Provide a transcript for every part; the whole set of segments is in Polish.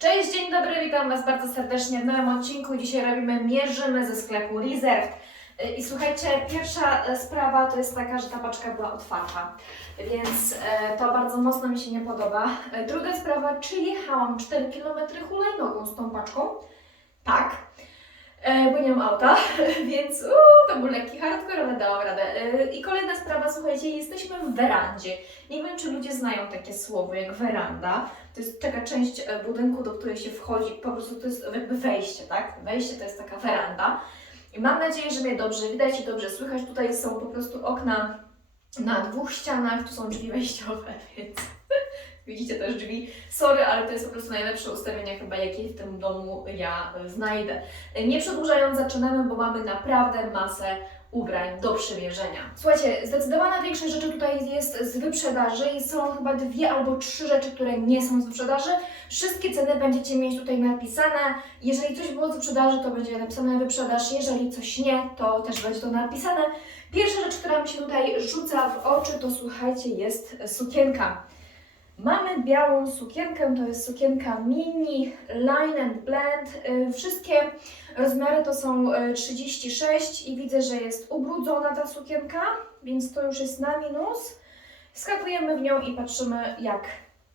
Cześć, dzień dobry, witam Was bardzo serdecznie w nowym odcinku. Dzisiaj robimy mierzymy ze sklepu Reserved. Y, I słuchajcie, pierwsza e, sprawa to jest taka, że ta paczka była otwarta, więc e, to bardzo mocno mi się nie podoba. E, Druga sprawa, czy jechałam 4 km hulajnogą z tą paczką? Tak, bo nie mam auta, więc uu, to był lekki hardcore, ale dałam radę. E, I kolejna sprawa, słuchajcie, jesteśmy w werandzie. Nie wiem, czy ludzie znają takie słowo jak weranda. To jest taka część e, budynku, do której się wchodzi, po prostu to jest jakby wejście, tak? Wejście to jest taka weranda. I mam nadzieję, że mnie dobrze widać i dobrze słychać. Tutaj są po prostu okna na dwóch ścianach, tu są drzwi wejściowe, więc widzicie też drzwi. Sorry, ale to jest po prostu najlepsze ustawienie chyba, jakie w tym domu ja e, znajdę. E, Nie przedłużając, zaczynamy, bo mamy naprawdę masę ubrań do przymierzenia. Słuchajcie, zdecydowana większość rzeczy tutaj jest z wyprzedaży i są chyba dwie albo trzy rzeczy, które nie są z wyprzedaży. Wszystkie ceny będziecie mieć tutaj napisane. Jeżeli coś było z wyprzedaży, to będzie napisane wyprzedaż. Jeżeli coś nie, to też będzie to napisane. Pierwsza rzecz, która mi się tutaj rzuca w oczy, to słuchajcie, jest sukienka. Mamy białą sukienkę, to jest sukienka mini, line and blend. Y, Wszystkie rozmiary to są y, 36 i widzę, że jest ubrudzona ta sukienka, więc to już jest na minus. Skakujemy w nią i patrzymy jak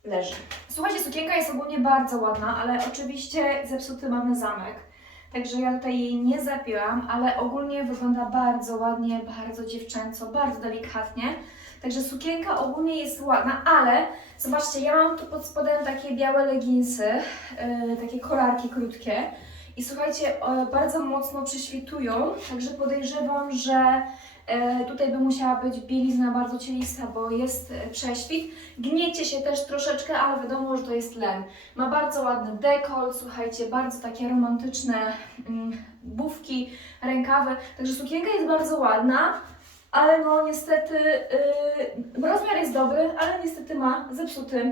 leży. Słuchajcie, sukienka jest ogólnie bardzo ładna, ale oczywiście zepsuty mamy zamek. Także ja tutaj jej nie zapiłam, ale ogólnie wygląda bardzo ładnie, bardzo dziewczęco, bardzo delikatnie. Także sukienka ogólnie jest ładna, ale zobaczcie, ja mam tu pod spodem takie białe leginsy, yy, takie kolarki krótkie. I słuchajcie, bardzo mocno prześwitują, także podejrzewam, że e, tutaj by musiała być bielizna bardzo cielista, bo jest e, prześwit. Gniecie się też troszeczkę, ale wiadomo, że to jest len. Ma bardzo ładny dekolt, słuchajcie, bardzo takie romantyczne mm, bufki, rękawy. Także sukienka jest bardzo ładna, ale no niestety yy, rozmiar jest dobry, ale niestety ma zepsuty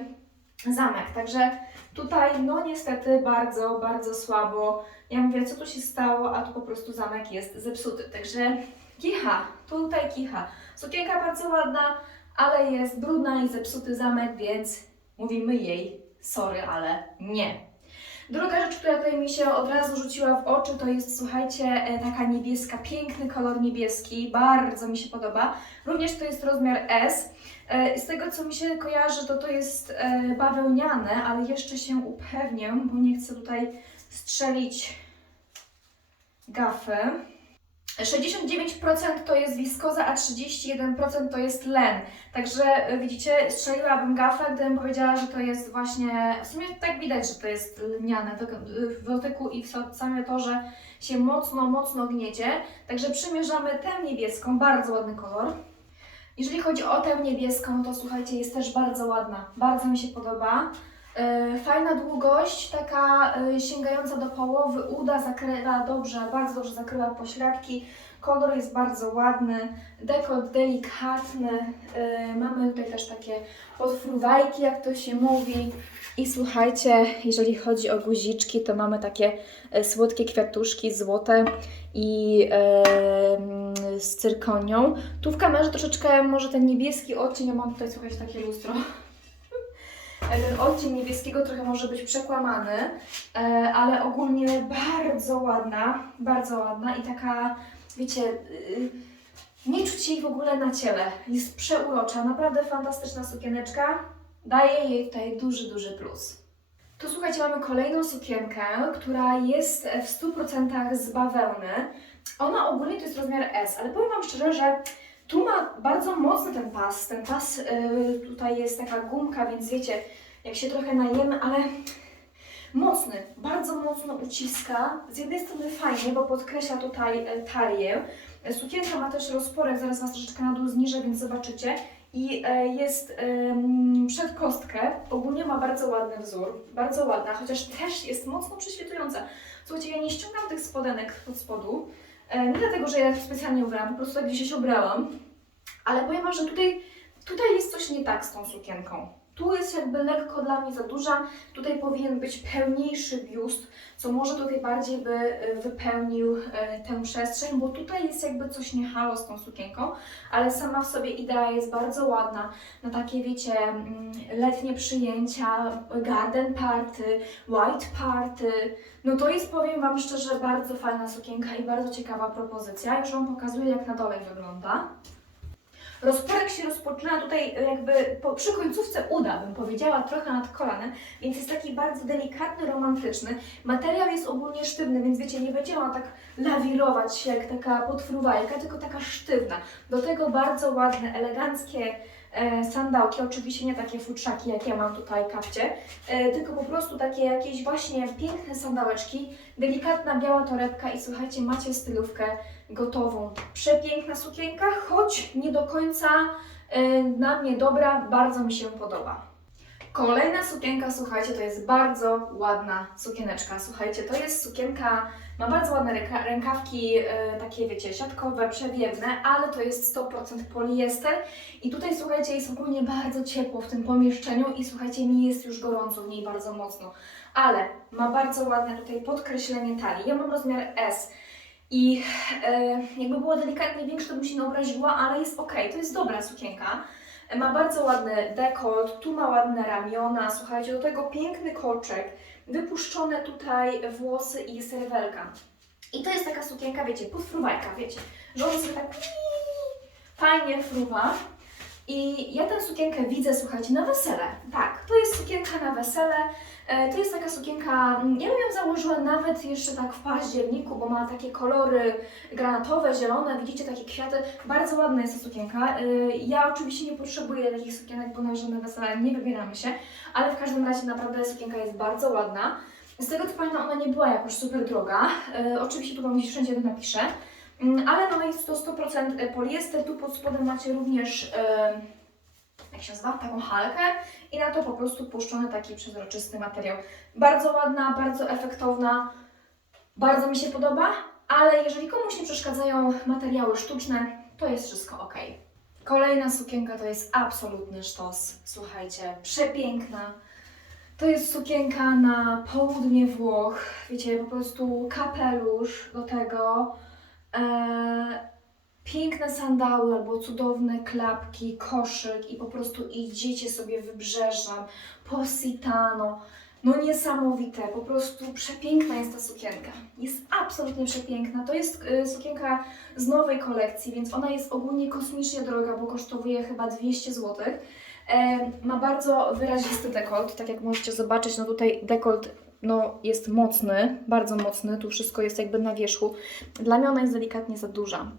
zamek. Także tutaj no niestety bardzo, bardzo słabo. Ja mówię, co tu się stało, a tu po prostu zamek jest zepsuty. Także kicha, tutaj kicha. Sukienka bardzo ładna, ale jest brudna i zepsuty zamek, więc mówimy jej sorry, ale nie. Druga rzecz, która tutaj mi się od razu rzuciła w oczy, to jest, słuchajcie, e, taka niebieska, piękny kolor niebieski, bardzo mi się podoba. Również to jest rozmiar S. E, Z tego, co mi się kojarzy, to to jest e, bawełniane, ale jeszcze się upewnię, bo nie chcę tutaj strzelić gafy. 69% to jest wiskoza, a 31% to jest len. Także e, widzicie, strzeliłabym gafę, gdybym powiedziała, że to jest właśnie. W sumie tak widać, że to jest lniane w- dotyku i same to, że się mocno, mocno gniecie. Także przymierzamy tę niebieską, bardzo ładny kolor. Jeżeli chodzi o tę niebieską, to słuchajcie, jest też bardzo ładna. Bardzo mi się podoba. E, Fajna długość, taka e, sięgająca do połowy uda, zakrywa dobrze, bardzo dobrze zakrywa pośladki. Kolor jest bardzo ładny, dekolt delikatny. E, Mamy tutaj też takie podfruwajki, jak to się mówi. I słuchajcie, jeżeli chodzi o guziczki, to mamy takie słodkie kwiatuszki złote i mm, z cyrkonią. Tu w kamerze troszeczkę może ten niebieski odcień, ja mam tutaj, słuchajcie, takie lustro. Ten odcień niebieskiego trochę może być przekłamany, e, ale ogólnie bardzo ładna, bardzo ładna i taka, wiecie, y, nie czuć jej w ogóle na ciele. Jest przeurocza, naprawdę fantastyczna sukieneczka. Daje jej tutaj duży, duży plus. Tu słuchajcie, mamy kolejną sukienkę, która jest w 100% z bawełny. Ona ogólnie to jest rozmiar S, ale powiem Wam szczerze, że tu ma bardzo mocny ten pas. Ten pas y, tutaj jest taka gumka, więc wiecie, jak się trochę najemy, ale mocny, bardzo mocno uciska. Z jednej strony fajnie, bo podkreśla tutaj e, talię. Sukienka ma też rozporek, zaraz Was troszeczkę na dół zniżę, więc zobaczycie. I e, jest przed kostkę. Ogólnie ma bardzo ładny wzór, bardzo ładna, chociaż też jest mocno prześwitująca. Słuchajcie, ja nie ściągam tych spodenek pod spodu, nie dlatego, że ja specjalnie ubrałam, po prostu tak gdzieś się ubrałam. Ale powiem Wam, że tutaj, tutaj jest coś nie tak z tą sukienką. Tu jest jakby lekko dla mnie za duża, tutaj powinien być pełniejszy biust, co może tutaj bardziej by e, wypełnił e, tę przestrzeń, bo tutaj jest jakby coś nie halo z tą sukienką, ale sama w sobie idea jest bardzo ładna, na takie wiecie, mm, letnie przyjęcia, garden party, white party, no to jest, powiem Wam szczerze, bardzo fajna sukienka i bardzo ciekawa propozycja. Już Wam pokazuję, jak na dole wygląda. Rozporek się rozpoczyna tutaj e, jakby po, przy końcówce uda, bym powiedziała, trochę nad kolanem, więc jest taki bardzo delikatny, romantyczny. Materiał jest ogólnie sztywny, więc wiecie, nie będzie ona tak lawirować się jak taka podfruwajka, tylko taka sztywna. Do tego bardzo ładne, eleganckie sandałki, oczywiście nie takie futrzaki, jak ja mam tutaj kapcie, e, tylko po prostu takie jakieś właśnie piękne sandałeczki, delikatna biała torebka i słuchajcie, macie stylówkę gotową. Przepiękna sukienka, choć nie do końca e, na mnie dobra, bardzo mi się podoba. Kolejna sukienka, słuchajcie, to jest bardzo ładna sukieneczka. Słuchajcie, to jest sukienka, ma bardzo ładne ręka, rękawki, e, takie wiecie, siatkowe, przewiewne, ale to jest 100% poliester. I tutaj, słuchajcie, jest ogólnie bardzo ciepło w tym pomieszczeniu i słuchajcie, mi jest już gorąco w niej bardzo mocno. Ale ma bardzo ładne tutaj podkreślenie talii. Ja mam rozmiar S. I e, jakby była delikatnie większa, to bym się nie obraziła, ale jest ok, to jest dobra sukienka. Ma bardzo ładny dekolt, tu ma ładne ramiona, słuchajcie, do tego piękny kolczek, wypuszczone tutaj włosy i serwelka. I to jest taka sukienka, wiecie, podfruwajka, wiecie, że ona sobie tak fajnie fruwa. I ja tę sukienkę widzę, słuchajcie, na wesele. Tak, to jest sukienka na wesele. E, To jest taka sukienka, mm, ja ją założyła nawet jeszcze tak w październiku, bo ma takie kolory granatowe, zielone, widzicie takie kwiaty. Bardzo ładna jest ta sukienka. E, Ja oczywiście nie potrzebuję takich sukienek, bo na żadne wesele nie wybieramy się, ale w każdym razie naprawdę sukienka jest bardzo ładna. Z tego co pamiętam, ona nie była jakoś super droga. E, Oczywiście tu Wam wszędzie napiszę. Mm, Ale no jest to 100% poliester. Tu pod spodem macie również, e, jak się nazywa, taką halkę i na to po prostu puszczony taki przezroczysty materiał. Bardzo ładna, bardzo efektowna, bardzo mi się podoba, ale jeżeli komuś nie przeszkadzają materiały sztuczne, to jest wszystko ok. Kolejna sukienka to jest absolutny sztos. Słuchajcie, przepiękna. To jest sukienka na południe Włoch. Wiecie, po prostu kapelusz do tego. Eee, piękne sandały albo cudowne klapki, koszyk i po prostu idziecie sobie wybrzeżem, Positano. No niesamowite, po prostu przepiękna jest ta sukienka. Jest absolutnie przepiękna. To jest y, sukienka z nowej kolekcji, więc ona jest ogólnie kosmicznie droga, bo kosztuje chyba 200 zł. E, ma bardzo wyrazisty dekolt, tak jak możecie zobaczyć, no tutaj dekolt no, jest mocny, bardzo mocny, tu wszystko jest jakby na wierzchu. Dla mnie ona jest delikatnie za duża.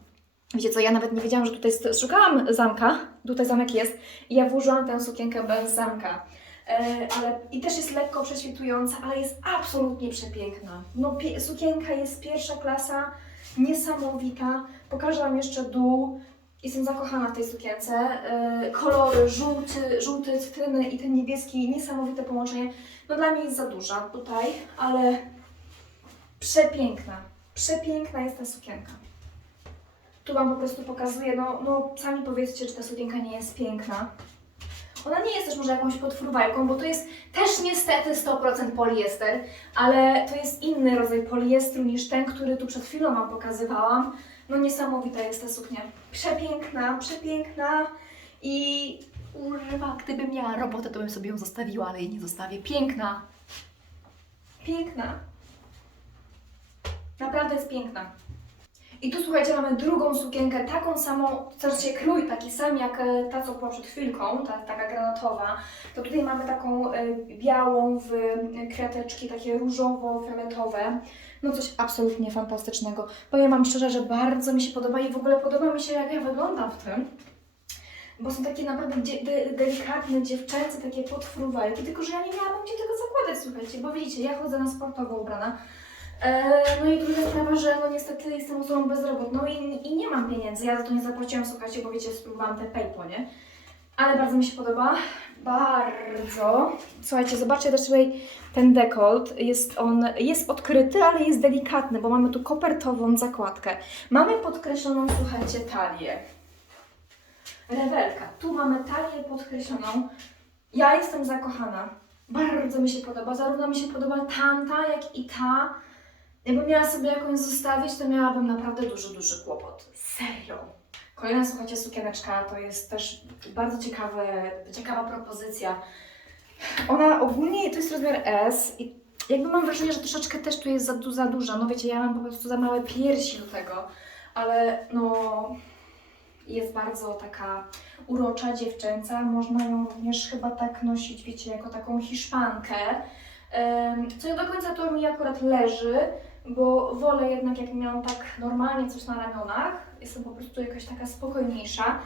Wiecie co, ja nawet nie wiedziałam, że tutaj szukałam zamka, tutaj zamek jest i ja włożyłam tę sukienkę bez zamka. E, ale, I też jest lekko prześwitująca, ale jest absolutnie przepiękna. No, sukienka jest pierwsza klasa, niesamowita. Pokażę Wam jeszcze dół. Jestem zakochana w tej sukience. E, kolory żółty, żółty, cytryny i ten niebieski, niesamowite połączenie. No dla mnie jest za duża tutaj, ale przepiękna. Przepiękna jest ta sukienka. Tu Wam po prostu pokazuję, no, no sami powiedzcie, czy ta sukienka nie jest piękna. Ona nie jest też może jakąś podfruwajką, bo to jest też niestety 100% poliester, ale to jest inny rodzaj poliestru niż ten, który tu przed chwilą Wam pokazywałam. No niesamowita jest ta suknia. Przepiękna, przepiękna i Kurwa, gdybym miała robotę, to bym sobie ją zostawiła, ale jej nie zostawię. piękna. Piękna. Naprawdę jest piękna. I tu słuchajcie, mamy drugą sukienkę, taką samą, znaczy krój taki sam jak e, ta, co była przed chwilką, ta, taka granatowa. To tutaj mamy taką e, białą w e, kwiateczki, takie różowo-fioletowe. No coś absolutnie fantastycznego. Powiem Wam szczerze, że bardzo mi się podoba i w ogóle podoba mi się jak ja wyglądam w tym. Bo są takie naprawdę de- delikatne, dziewczęce, takie podfruwajki, tylko że ja nie miałam gdzie tego zakładać, słuchajcie, bo widzicie, ja chodzę na sportowo ubrana. E, no i druga sprawa, że no niestety jestem osobą bezrobotną i, i nie mam pieniędzy. Ja za to nie zapłaciłam, słuchajcie, bo wiecie, spróbowałam te PayPal, nie? Ale bardzo mi się podoba. Bardzo. Słuchajcie, zobaczcie też tutaj ten dekolt. Jest on, jest odkryty, ale jest delikatny, bo mamy tu kopertową zakładkę. Mamy podkreśloną, słuchajcie, talię. Rewelka. Tu mamy talię podkreśloną. Ja jestem zakochana. Bardzo mi się podoba. Zarówno mi się podoba tamta, jak i ta. Jakbym miała sobie jakąś zostawić, to miałabym naprawdę duży, duży kłopot. Serio. Kolejna, słuchajcie, sukieneczka to jest też bardzo ciekawe, ciekawa propozycja. Ona ogólnie to jest rozmiar S i jakby mam wrażenie, że troszeczkę też tu jest za, za duża. No wiecie, ja mam po prostu za małe piersi do tego, ale no jest bardzo taka urocza, dziewczęca. Można ją również chyba tak nosić, wiecie, jako taką hiszpankę. Co nie do końca to mi akurat leży, bo wolę jednak jak miałam tak normalnie coś na ramionach. Jestem po prostu jakaś taka spokojniejsza.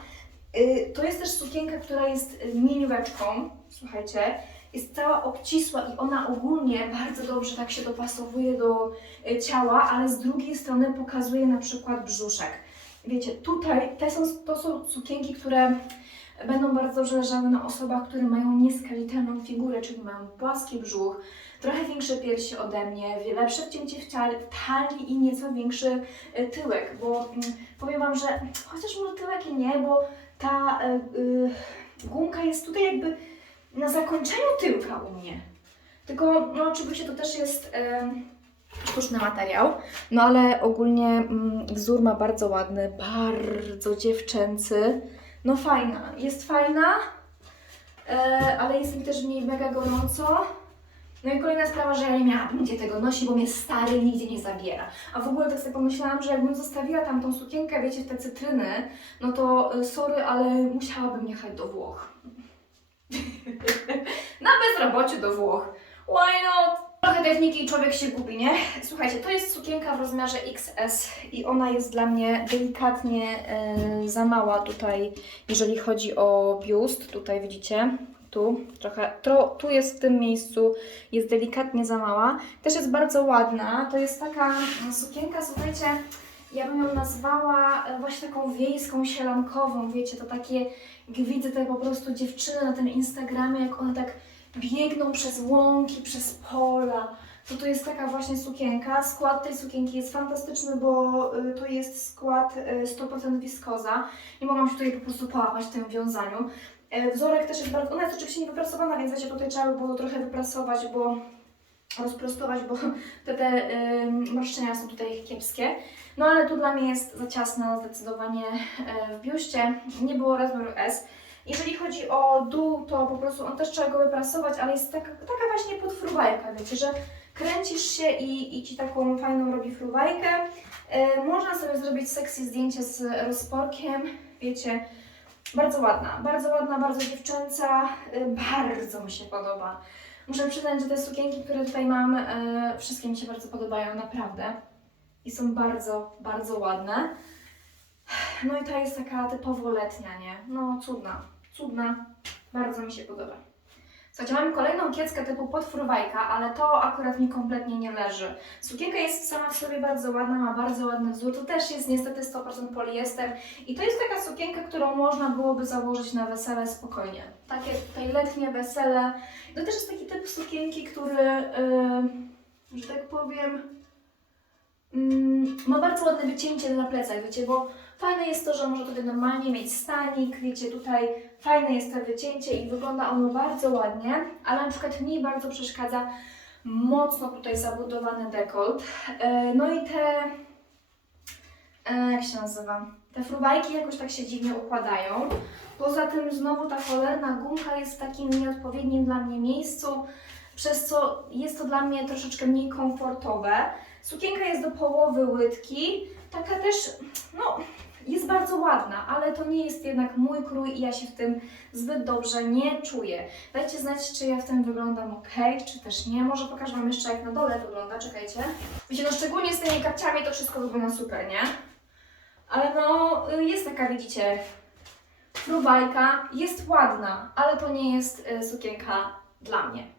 Y, To jest też sukienka, która jest y, minióweczką, słuchajcie. Jest cała obcisła i ona ogólnie bardzo dobrze tak się dopasowuje do y, ciała, ale z drugiej strony pokazuje na przykład brzuszek. Wiecie, tutaj te są, to są sukienki, które będą bardzo dobrze leżały na osobach, które mają nieskalitelną figurę, czyli mają płaski brzuch, trochę większe piersi ode mnie, lepsze wcięcie w, ciale, w talii i nieco większy y, tyłek, bo mm, powiem Wam, że chociaż może tyłek i nie, bo ta y, y, gumka jest tutaj jakby na zakończeniu tyłka u mnie. Tylko, no oczywiście to też jest y, sztuczny materiał, no ale ogólnie mm, wzór ma bardzo ładny, bardzo dziewczęcy. No fajna, jest fajna, e, ale jest mi też w niej mega gorąco. No i kolejna sprawa, że ja nie miałabym gdzie tego nosić, bo mnie stary nigdzie nie zabiera. A w ogóle tak sobie pomyślałam, że jakbym zostawiła tam tą sukienkę, wiecie, te cytryny, no to y, sorry, ale musiałabym jechać do Włoch. Na bezrobociu do Włoch. Why not? Trochę techniki i człowiek się gubi, nie? Słuchajcie, to jest sukienka w rozmiarze XS i ona jest dla mnie delikatnie e, za mała tutaj, jeżeli chodzi o biust. Tutaj widzicie, tu trochę, tro, tu jest w tym miejscu, jest delikatnie za mała. Też jest bardzo ładna. To jest taka mm, sukienka, słuchajcie, ja bym ją nazwała e, właśnie taką wiejską, sielankową, wiecie, to takie, widzę te po prostu dziewczyny na tym Instagramie, jak one tak biegną przez łąki, przez pola. To to jest taka właśnie sukienka. Skład tej sukienki jest fantastyczny, bo y, to jest skład y, 100% wiskoza. Nie mogłam się tutaj po prostu połapać w tym wiązaniu. E, Wzorek też jest bardzo, ona jest oczywiście niewyprasowana, więc wiecie, tutaj trzeba by było trochę wyprasować, bo rozprostować, bo te, te y, marszczenia są tutaj kiepskie. No ale tu dla mnie jest za ciasna zdecydowanie e, w biuście. Nie było rozmiaru S. Jeżeli chodzi o dół, to po prostu on też trzeba go wyprasować, ale jest taka, taka właśnie podfruwajka, wiecie, że kręcisz się i, i Ci taką fajną robi fruwajkę. E, można sobie zrobić sexy zdjęcie z rozporkiem, wiecie, bardzo ładna, bardzo ładna, bardzo dziewczęca, e, bardzo mi się podoba. Muszę przyznać, że te sukienki, które tutaj mam, e, wszystkie mi się bardzo podobają, naprawdę. I są bardzo, bardzo ładne. No i ta jest taka typowo letnia, nie? No cudna, cudna, bardzo mi się podoba. Słuchajcie, mamy kolejną kieckę typu podfruwajka, ale to akurat mi kompletnie nie leży. Sukienka jest sama w sobie bardzo ładna, ma bardzo ładny wzór, to też jest niestety 100% poliester i to jest taka sukienka, którą można byłoby założyć na wesele spokojnie. Takie tutaj letnie wesele. To też jest taki typ sukienki, który, yy, że tak powiem, mm, ma bardzo ładne wycięcie na plecach, wiecie, bo fajne jest to, że może tutaj normalnie mieć stanik, wiecie, tutaj fajne jest to wycięcie i wygląda ono bardzo ładnie, ale na przykład mi bardzo przeszkadza mocno tutaj zabudowany dekolt. E, No i te, e, jak się nazywa, te fruwajki jakoś tak się dziwnie układają. Poza tym znowu ta cholerna gumka jest w takim nieodpowiednim dla mnie miejscu, przez co jest to dla mnie troszeczkę mniej komfortowe. Sukienka jest do połowy łydki, taka też, no, jest bardzo ładna, ale to nie jest jednak mój krój i ja się w tym zbyt dobrze nie czuję. Dajcie znać, czy ja w tym wyglądam ok, czy też nie. Może pokażę Wam jeszcze, jak na dole wygląda, czekajcie. Wiecie, no szczególnie z tymi kapciami to wszystko wygląda super, nie? Ale no, y, jest taka, widzicie, fruwajka, jest ładna, ale to nie jest y, sukienka dla mnie.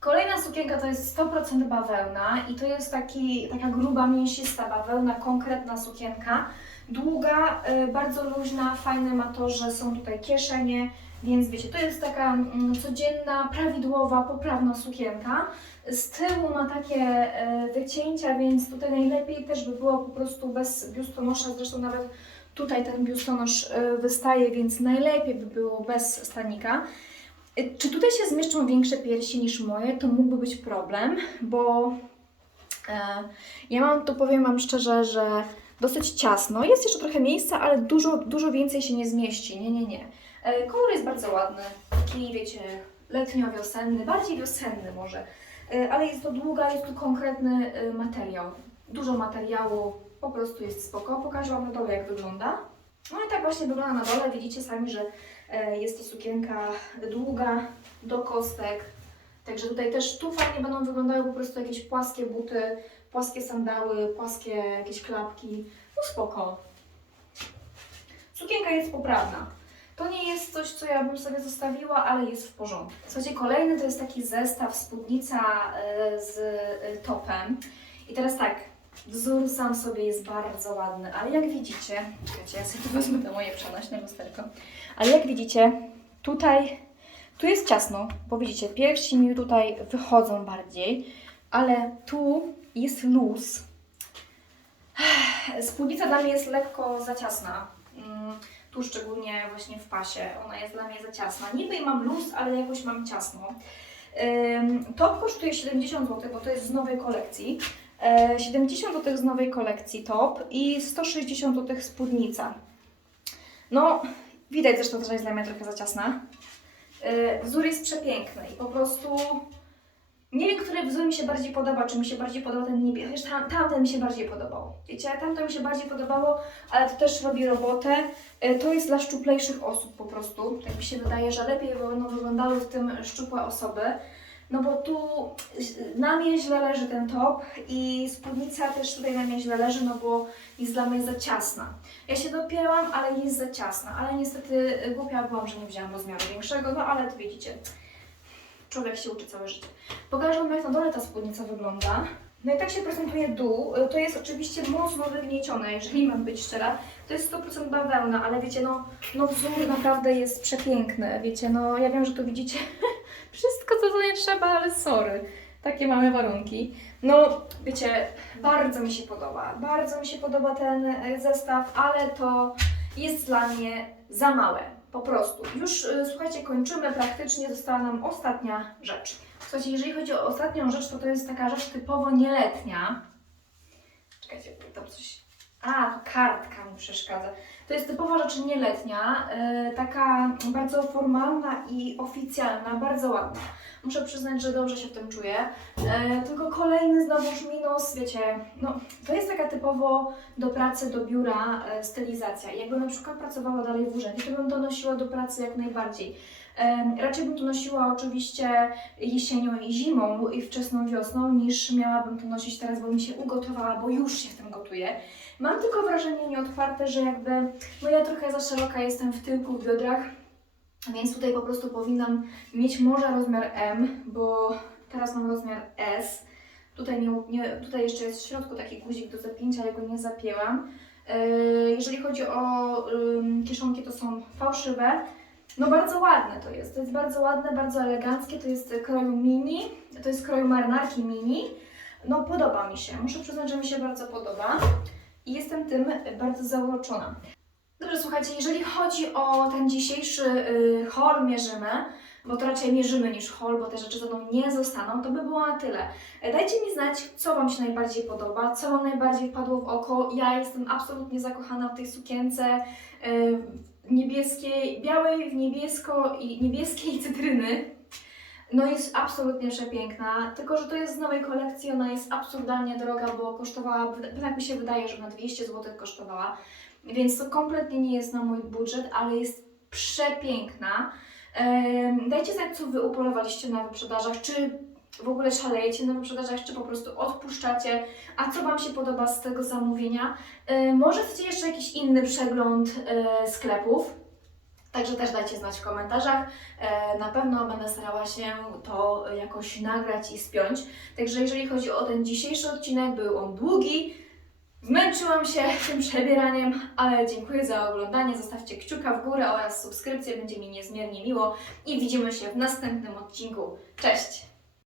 Kolejna sukienka to jest 100% bawełna i to jest taki, taka gruba, mięsista bawełna, konkretna sukienka. Długa, y, bardzo luźna, fajne ma to, że są tutaj kieszenie, więc wiecie, to jest taka mm, codzienna, prawidłowa, poprawna sukienka. Z tyłu ma takie y, wycięcia, więc tutaj najlepiej też by było po prostu bez biustonosza, zresztą nawet tutaj ten biustonosz y, wystaje, więc najlepiej by było bez stanika. Czy tutaj się zmieszczą większe piersi niż moje, to mógłby być problem, bo ja mam, tu powiem Wam szczerze, że dosyć ciasno. Jest jeszcze trochę miejsca, ale dużo, dużo więcej się nie zmieści. Nie, nie, nie. E, kolor jest bardzo ładny. Taki, wiecie, letnio-wiosenny, bardziej wiosenny może. E, ale jest to długa, jest tu konkretny e, materiał. Dużo materiału, po prostu jest spoko. Pokażę Wam na dole, jak wygląda. No i tak właśnie wygląda na dole. Widzicie sami, że jest to sukienka długa, do kostek. Także tutaj też tu fajnie będą wyglądały po prostu jakieś płaskie buty, płaskie sandały, płaskie jakieś klapki. No spoko. Sukienka jest poprawna. To nie jest coś, co ja bym sobie zostawiła, ale jest w porządku. Słuchajcie, kolejny to jest taki zestaw spódnica e, z e, topem. I teraz tak, wzór sam sobie jest bardzo ładny, ale jak widzicie, czekajcie, ja sobie wezmę to moje przenośne lusterko, ale jak widzicie, tutaj, tu jest ciasno, bo widzicie, piersi mi tutaj wychodzą bardziej, ale tu jest luz. Spódnica dla mnie jest lekko za ciasna. Mm, Tu szczególnie właśnie w pasie. Ona jest dla mnie za ciasna. Niby mam luz, ale jakoś mam ciasno. Top kosztuje 70 zł, bo to jest z nowej kolekcji. E, 70 zł z nowej kolekcji top i 160 zł spódnica. No, widać zresztą, że jest dla mnie trochę za ciasna. E, Wzór jest przepiękny i po prostu nie wiem, który wzór mi się bardziej podoba, czy mi się bardziej podoba ten niebieski, chociaż tam, tamten mi się bardziej podobał. Wiecie, tamto mi się bardziej podobało, ale to też robi robotę. E, To jest dla szczuplejszych osób po prostu. Tak mi się wydaje, że lepiej będą wyglądały w tym szczupłe osoby. No bo tu na mnie źle leży ten top i spódnica też tutaj na mnie źle leży, no bo jest dla mnie za ciasna. Ja się dopięłam, ale jest za ciasna, ale niestety głupia byłam, że nie wzięłam rozmiaru większego, no ale to widzicie, człowiek się uczy całe życie. Pokażę Wam jak na dole ta spódnica wygląda. No i tak się prezentuje dół. To jest oczywiście mocno wygniecione, jeżeli mam być szczera. To jest 100% bawełna, ale wiecie, no, no wzór naprawdę jest przepiękny. Wiecie, no ja wiem, że tu widzicie wszystko, co to nie trzeba, ale sorry. Takie mamy warunki. No, wiecie, bardzo mi się podoba. Bardzo mi się podoba ten e, zestaw, ale to jest dla mnie za małe. Po prostu. Już e, słuchajcie, kończymy. Praktycznie została nam ostatnia rzecz. Słuchajcie, jeżeli chodzi o ostatnią rzecz, to to jest taka rzecz typowo nieletnia. Czekajcie, tam coś. A, kartka mi przeszkadza. To jest typowa rzecz nieletnia, e, taka bardzo formalna i oficjalna, bardzo ładna. Muszę przyznać, że dobrze się w tym czuję. E, tylko kolejny znowuż minus, wiecie, no to jest taka typowo do pracy, do biura e, stylizacja. Jakbym na przykład pracowała dalej w urzędzie, to bym to nosiła do pracy jak najbardziej. Raczej bym to nosiła oczywiście jesienią i zimą i wczesną wiosną, niż miałabym to nosić teraz, bo mi się ugotowała, bo już się w tym gotuję. Mam tylko wrażenie nieotwarte, że jakby, no ja trochę za szeroka jestem w tyłku, w biodrach, więc tutaj po prostu powinnam mieć może rozmiar M, bo teraz mam rozmiar S. Tutaj, nie, nie, tutaj jeszcze jest w środku taki guzik do zapięcia, ale go nie zapięłam. Yy, jeżeli chodzi o kieszonki, to są fałszywe. No bardzo ładne to jest. To jest bardzo ładne, bardzo eleganckie. To jest kroju mini. To jest kroju marynarki mini. No podoba mi się. Muszę przyznać, że mi się bardzo podoba. I jestem tym bardzo zauroczona. Dobrze, słuchajcie, jeżeli chodzi o ten dzisiejszy y, haul mierzymy, bo to raczej mierzymy niż haul, bo te rzeczy ze mną nie zostaną, to by było na tyle. E, Dajcie mi znać, co Wam się najbardziej podoba, co Wam najbardziej wpadło w oko. Ja jestem absolutnie zakochana w tej sukience y, niebieskiej, białej w niebiesko i niebieskiej cytryny. No jest absolutnie przepiękna, tylko że to jest z nowej kolekcji, ona jest absurdalnie droga, bo kosztowała, tak mi się wydaje, że na 200 zł kosztowała. Więc to kompletnie nie jest na mój budżet, ale jest przepiękna. Dajcie znać, co Wy upolowaliście na wyprzedażach, czy w ogóle szalejecie na wyprzedażach, czy po prostu odpuszczacie, a co Wam się podoba z tego zamówienia. Może chcecie jeszcze jakiś inny przegląd e, sklepów, także też dajcie znać w komentarzach. E, Na pewno będę starała się to jakoś nagrać i spiąć. Także jeżeli chodzi o ten dzisiejszy odcinek, był on długi, Zmęczyłam się tym przebieraniem, ale dziękuję za oglądanie. Zostawcie kciuka w górę oraz subskrypcję, będzie mi niezmiernie miło i widzimy się w następnym odcinku. Cześć!